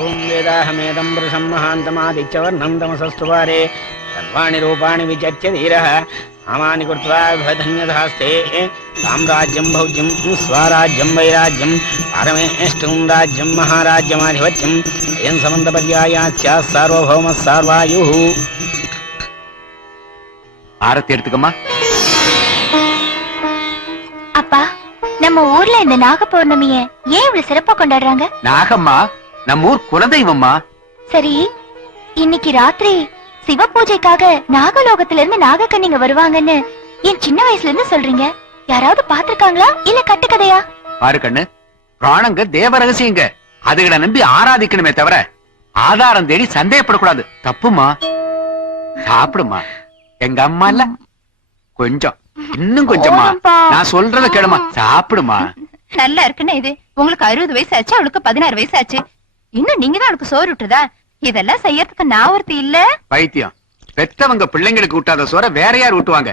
ओम वेदाहमेदं वृषं महान्तमादित्यवर्णं तमसस्तुवारे सर्वाणि रूपाणि विचर्य धीरः आमानि कृत्वा भधन्यधास्ते साम्राज्यं भौज्यं स्वराज्यं वैराज्यं पारमेष्टं राज्यं महाराज्यमाधिपत्यं अयं समन्तपर्यायास्य सार्वभौमः सार्वायुः ஆரத்தி எடுத்துக்கம்மா. அப்பா, நம்ம ஊர்ல இந்த நாக பௌர்ணமிய ஏன் இவ்வளவு சிறப்பா கொண்டாடுறாங்க? நாகம்மா நம்ம ஊர் குலதெய்வம்மா. சரி, இன்னைக்கு ராத்திரி சிவ பூஜைக்காக நாகலோகத்துல இருந்து நாகக்கன்னிங்க வருவாங்கன்னு என் சின்ன வயசுல இருந்து சொல்றீங்க. யாராவது பாத்திருக்காங்களா இல்ல கட்டுக்கதையா? பாரு கண்ணு, பிராணங்க தேவ ரகசியங்க. அதுகளை நம்பி ஆராதிக்கணுமே தவிர ஆதாரம் தேடி சந்தேகப்படக்கூடாது. தப்புமா. சாப்பிடுமா. எங்க அம்மா இல்ல கொஞ்சம் இன்னும் கொஞ்சமா நான் சொல்றத கேளுமா. சாப்பிடுமா. நல்லா இருக்குன்னு இது உங்களுக்கு 60 வயசு ஆச்சு, அவளுக்கு 16 வயசு ஆச்சு. இன்னும் நீங்க தான் அவளுக்கு சோறு விட்டுதா? இதெல்லாம் செய்யறதுக்கு நான் ஒருத்தி இல்ல. பைத்தியம். பெத்தவங்க பிள்ளைங்களுக்கு ஊட்டாத சோற வேற யார் ஊட்டுவாங்க?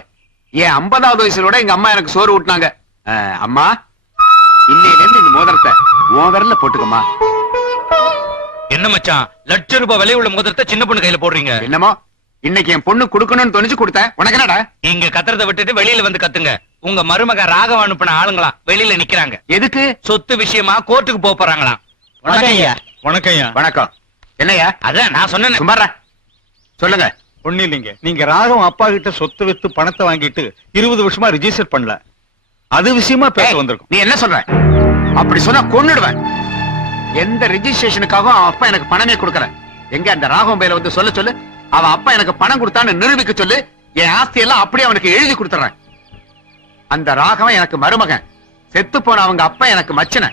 ஏன் 50வது வயசுல எங்க அம்மா எனக்கு சோறு ஊட்டினாங்க. அம்மா, இன்னையில இருந்து இந்த மோதிரத்தை உன் விரல்ல போட்டுக்கமா. என்ன மச்சான், லட்ச ரூபாய் விலை உள்ள மோதிரத்தை சின்ன பொண்ணு கையில போடுறீங்க? என்னமோ இன்னைக்கு என் பொண்ணு குடுக்கணும்னு தோணிச்சு கொடுத்தேன். உனக்கு என்னடா? இங்க கத்துறதை விட்டுட்டு வெளியில வந்து கத்துங்க. உங்க மருமக ராகவ அனுப்பின ஆளுங்களாம் வெளியில நிக்கிறாங்க. எதுக்கு? சொத்து விஷயமா கோர்ட்டுக்கு போறாங்களாம். வணக்கம். என்னையா? அதான் நான் சொன்னேன். சும்மாரா சொல்லுங்க. ஒண்ணு இல்லைங்க, நீங்க ராகவன் அப்பா கிட்ட சொத்து வித்து பணத்தை வாங்கிட்டு 20 வருஷமா ரிஜிஸ்டர் பண்ணல. அது விஷயமா பேச வந்திருக்கும். நீ என்ன சொல்ற? அப்படி சொன்னா கொன்னுடுவேன். எந்த ரிஜிஸ்ட்ரேஷனுக்காகவும் அவன் அப்பா எனக்கு பணமே கொடுக்கற. எங்க அந்த ராகவன் பேல வந்து சொல்ல சொல்லு. அவன் அப்பா எனக்கு பணம் கொடுத்தான்னு நிரூபிக்க சொல்லு. என் ஆஸ்தி எல்லாம் அப்படியே அவனுக்கு எழுதி கொடுத்துறேன். அந்த ராகவன் எனக்கு மருமகன். செத்து போன அவங்க அப்பா எனக்கு மச்சன.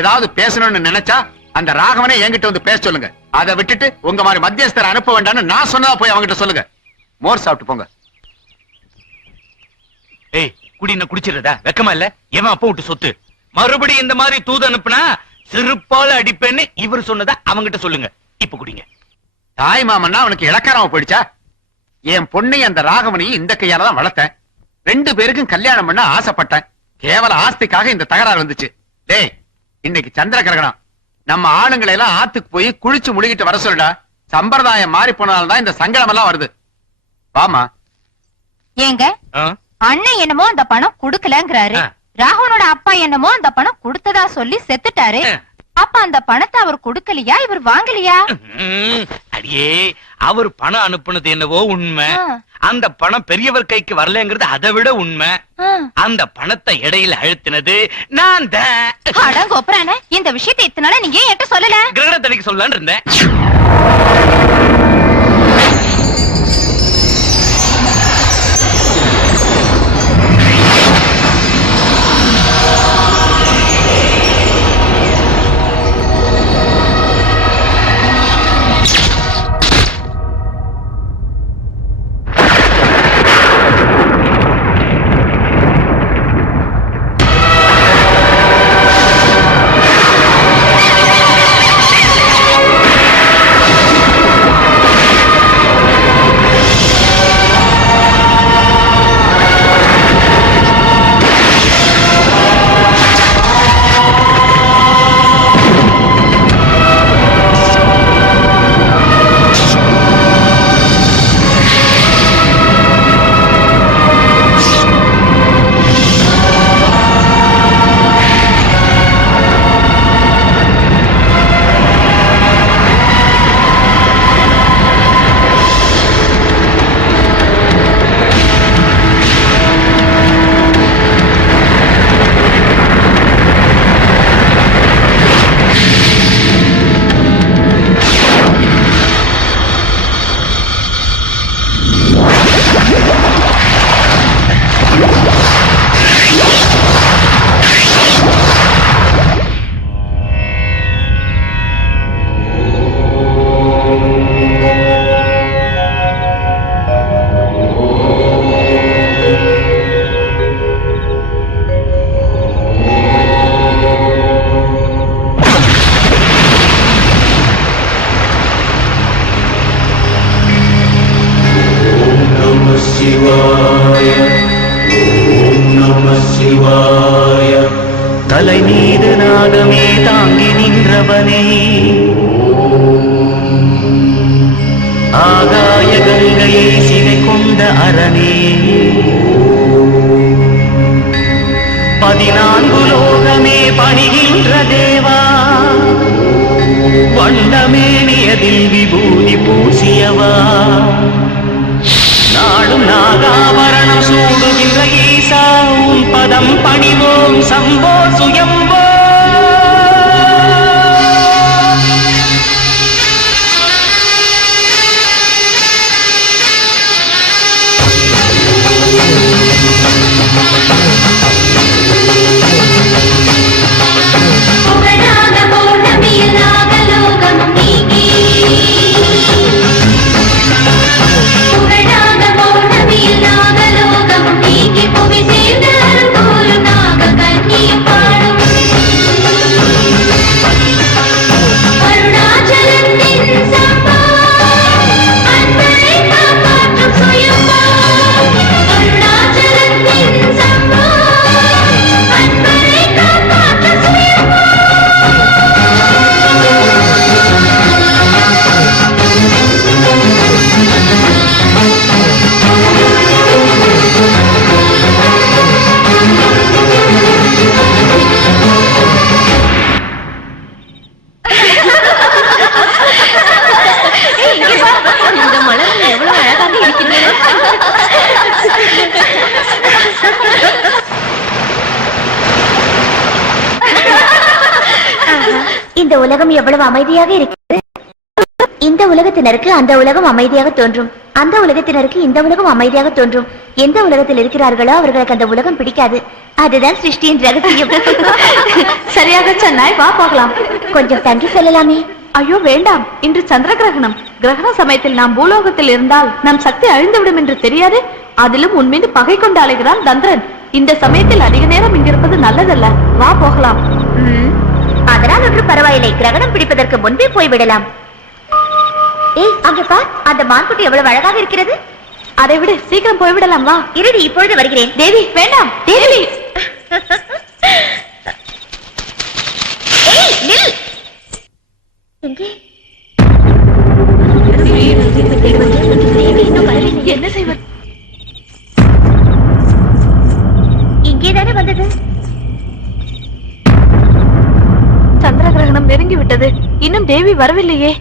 ஏதாவது பேசணும்னு நினைச்சா அந்த ராகவனே என்கிட்ட வந்து பேச சொல்லுங்க. அதை விட்டுட்டு உங்க மாதிரி மத்தியஸ்தரை அனுப்ப வேண்டாம்னு நான் சொன்னதா போய் அவங்கிட்ட சொல்லுங்க. மோர் சாப்பிட்டு போங்க. ஏய், குடி என்ன குடிச்சிருதா? வெக்கமா இல்ல? எவன் அப்பா விட்டு சொத்து மறுபடியும் இந்த மாதிரி தூது அனுப்புனா சிறுப்பால அடிப்பேன்னு இவர் சொன்னதா அவங்கிட்ட சொல்லுங்க. இப்ப குடிங்க. தாய் மாமன்னா அவனுக்கு இலக்காரமா போயிடுச்சா? என் பொண்ணை அந்த ராகவனையும் இந்த கையால தான் வளர்த்தேன். 2 பேருக்கும் கல்யாணம் பண்ண ஆசைப்பட்டேன். கேவல ஆஸ்திக்காக இந்த தகராறு வந்துச்சு. டேய், இன்னைக்கு சந்திர கிரகணம். நம்ம ஆளுங்களை எல்லாம் ஆத்துக்கு போய் குளிச்சு முழுகிட்டு வர சொல்லுடா. சம்பிரதாயம் மாறி போனால்தான் இந்த சங்கடம் எல்லாம் வருது. வாமா. ஏங்க, அண்ணன் என்னமோ அந்த பணம் குடுக்கலங்கிறாரு. ராகவனோட அப்பா என்னமோ அந்த பணம் கொடுத்ததா சொல்லி செத்துட்டாரு. அப்ப அந்த பணத்தை அவர் கொடுக்கலையா, இவர் வாங்கலையா? அடியே, அவர் பணம் அனுப்புனது என்னவோ உண்மை. அந்த பணம் பெரியவர் கைக்கு வரலங்கிறது அதை விட உண்மை. அந்த பணத்தை இடையில அழுத்தினது நான் தான். அடங்கோப்பரான இந்த விஷயத்தை இத்தனை நாளா நீங்க என்கிட்ட சொல்லல. கிரகணத்தனைக்கு சொல்லலான்னு இருந்தேன். அரனே 14 லோகமே பணிகின்ற தேவா வண்டமேனியதில் விபூதி பூசியவா நாடும் நாகாபரணம் சூடுகின்ற ஈசா உன் பதம் பணிவோம் சம்போ சுயம்போ இந்த உலகம் எவ்வளவு அமைதியாக இருக்கிறது. இந்த உலகத்தினருக்கு அந்த உலகம் அமைதியாக தோன்றும், அந்த உலகத்தினருக்கு இந்த உலகம் அமைதியாக தோன்றும். எந்த உலகத்தில் இருக்கிறார்களோ அவர்களுக்கு அந்த உலகம் பிடிக்காது. அதுதான் சிருஷ்டியின் ரகசியம். சரியாக சொன்னாய், வா போகலாம். கொஞ்சம் தங்கி செல்லலாமே. ஐயோ வேண்டாம், இன்று சந்திர கிரகணம். கிரகண சமயத்தில் நாம் பூலோகத்தில் இருந்தால் நம் சக்தி அழிந்துவிடும் என்று தெரியாது. அதிலும் உன் மீது பகை கொண்டு அலைகிறான் தந்திரன். இந்த சமயத்தில் அதிக நேரம் இங்கிருப்பது நல்லதல்ல. வா போகலாம். அதனால் ஒன்று பரவாயில்லை, கிரகணம் பிடிப்பதற்கு முன்பே போய்விடலாம். ஏய் அங்கே பார், அந்த மான்குட்டி எவ்வளவு அழகாக இருக்கிறது. அதை விட சீக்கிரம் போய்விடலாம். வா இருடி, இப்பொழுது வருகிறேன். தேவி வேண்டாம். தேவி ஏய் நில். என்ன செய்வது? இங்கேதானே வந்தது. சந்திர கிரகணம் நெருங்கி விட்டது, இன்னும் தேவி வரவில்லையே.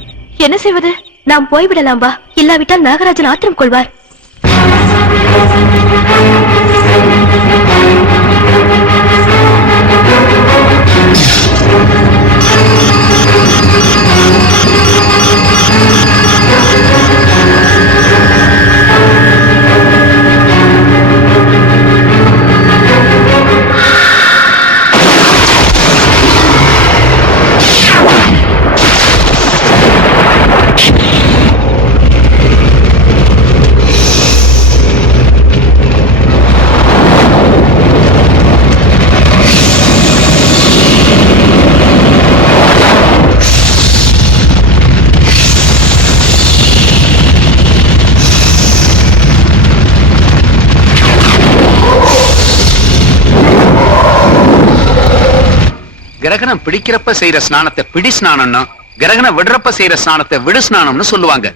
என்ன செய்வது? நாம் போய்விடலாம் வா, இல்லாவிட்டால் நாகராஜன் ஆத்திரம் கொள்வார். கிரகணம் பிடிக்கிறப்ப செய்யற ஸ்நானத்தை பிடி ஸ்நானம்னு, கிரகணம் விடுறப்ப செய்யற ஸ்நானத்தை விடு ஸ்நானம்னு சொல்லுவாங்க.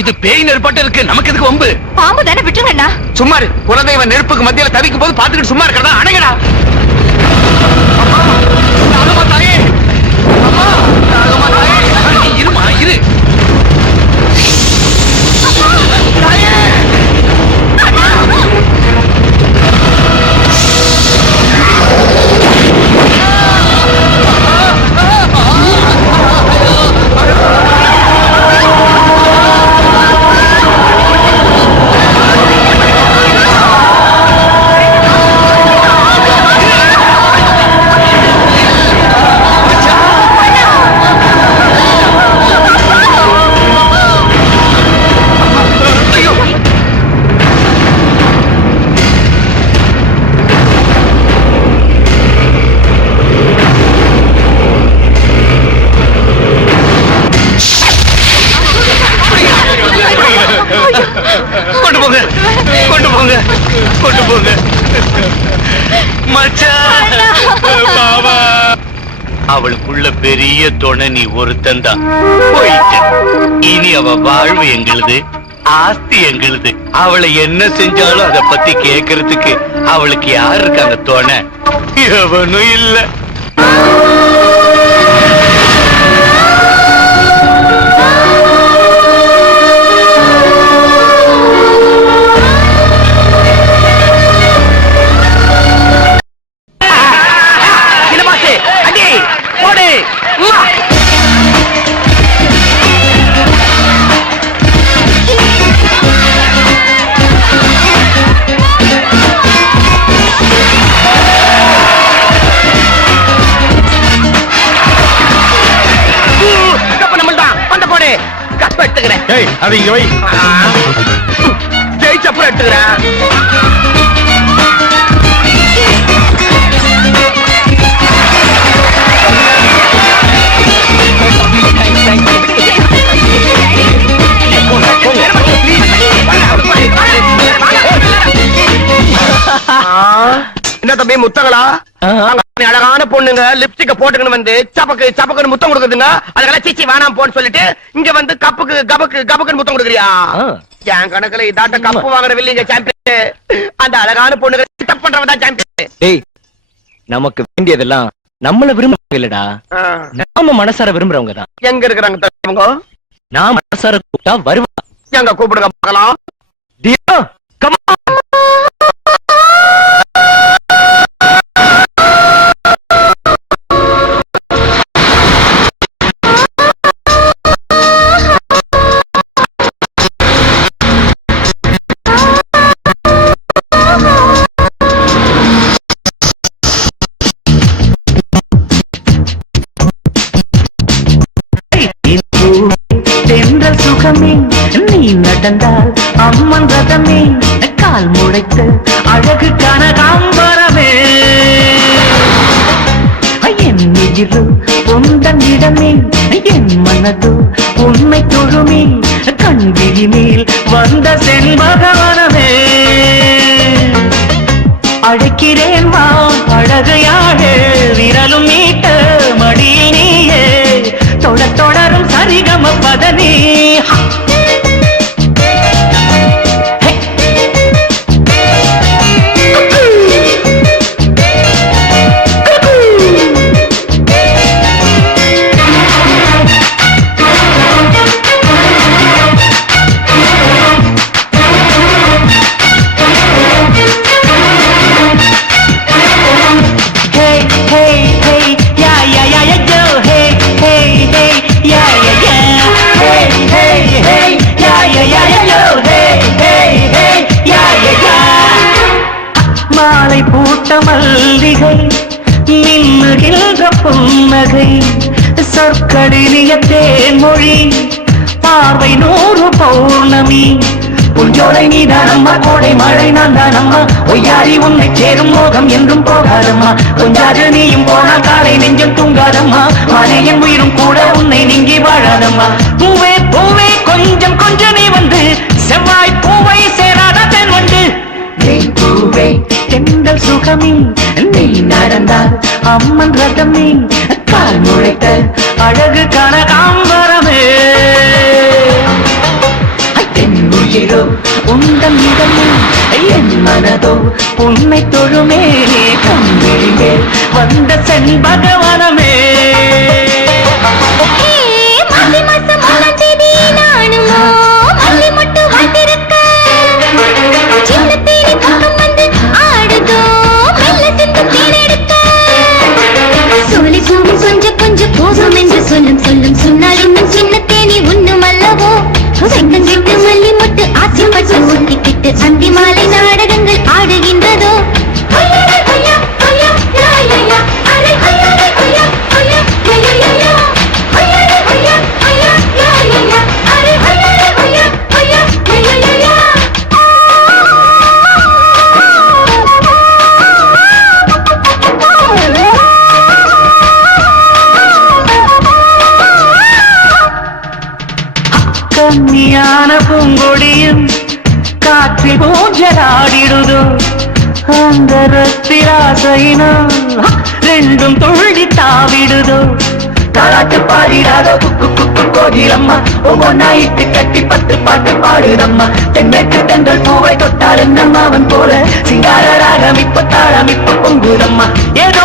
இது பேய் நெருப்பட்டு இருக்கு, நமக்கு எதுக்கு வம்பு? பாம்பு தானே, விட்டுருங்கண்ணா. சும்மாரு, குலதெய்வ நெருப்புக்கு மத்தியில தவிக்கும் போது பாத்துக்கிட்டு சும்மா இருக்கிறதா? அணைங்கடா. இருமா இரு. அவளுக்குள்ள பெரிய துணை நீ ஒருத்தந்தான். போயிட்ட. இனி அவ வாழ்வு எங்களுது, ஆஸ்தி எங்களுது. அவளை என்ன செஞ்சாலும் அதை பத்தி கேக்குறதுக்கு அவளுக்கு யாரு இருக்காங்க துணை? எவனும் இல்ல. அது இங்க வை. ஜெயிச்சப்புறம் எடுத்துக்கிறேன். என்ன தம்பி முத்தங்களா? அழகான பொண்ணுங்க லிப்ஸ்டிக்க போட்டுக்கணும் வந்து சப்பக்கு முத்தம் கொடுக்குதுங்க. அதுக்கெல்லாம் சீச்சி வேணாம் போன்னு சொல்லிட்டு இங்க வந்து கப்புக்கு கபக்குன்னு முத்தம் கொடுக்குறியா? என் கணக்குல இதாட்ட கப்பு வாங்குற வில்லிங்க சாம்பியன். அந்த அழகான பொண்ணுங்க தப்பு பண்றவன் தான் சாம்பியன். டேய், நமக்கு வேண்டியதெல்லாம் நம்மள விரும்புறவங்க இல்லடா, நாம மனசார விரும்புறவங்க தான். எங்க இருக்கிறாங்க தெரியுங்க? நான் மனசார கூப்பிட்டா வருவா. எங்க கூப்பிடுங்க பார்க்கலாம். தியா, come on. தென்றல் சுகமே நீ நடந்தால் அம்மன் ரதமே கால் முளைத்து அழகு கனகாம்பரமே என் நெஞ்சிலு உந்தன் இடமே என் மனது உண்மை தொழுமே கண்விழி மேல் வந்த செண்பகவனமே அழைக்கிறேன் வா அழகையாடு விரலும் நீட்ட மடியில் நீயே தொடரும் சரிகம பதனி மாலை பூட்ட மல்லிகை மின்னுகின்ற புன்னகை சொற்களிலிய தேன்மொழி பார்வை 100 பௌர்ணமி புஞ்சோலை நீதானம்மா கோடை மழை நான் தானம்மா ஒய்யாரி உன்னை சேரும் மோகம் என்றும் போகாதம்மா கொஞ்சாது நீயும் போனால் காலை நெஞ்சம் தூங்காதம்மா மனையின் உயிரும் கூட உன்னை நீங்கி வாழாதம்மா பூவே பூவே கொஞ்சம் கொஞ்சம் நீ வந்து செவ்வாய் பூவை சேராத தென் வந்து பூவே தென்றல் சுகமே நீ நடந்தால் அம்மன் ரதமே கால் முளைத்த அழகு கனகாம்பரமே தென் உயிரோ உந்தன் இடமே என் மனதோ உன்னை தொழுமே கண்விழியே வந்த செண்பகவனமே சொல்லும் சொல்லும் சொன்னால் இன்னும் சின்ன தேனி உண்ணும் அல்லவோ செங்கங்கிட்டு மல்லி மொட்டு ஆசைப்பட்டு ஒட்டிக்கிட்டு அந்தி மாலை நாடகங்கள் ஆடுகின்றதோ கன்னியான பூங்கொடியும் காற்றில் ஊஞ்சலாடிடுதோ அந்த ரத்திராசையினா ரெண்டும் துள்ளி தாவிடுதோ தாலாட்டு பாடிடாதோ குக்கு குக்கு கோகிலம்மா ஒவ்வொன்னா இட்டு கட்டி 10 பாட்டு பாடுதம்மா தென்மேற்கு தென்றல் பூவை தொட்டால் என்னம்மா அவன் போல சிங்கார ராகம் இப்ப தாளம் இப்ப பொங்குதம்மா ஏதோ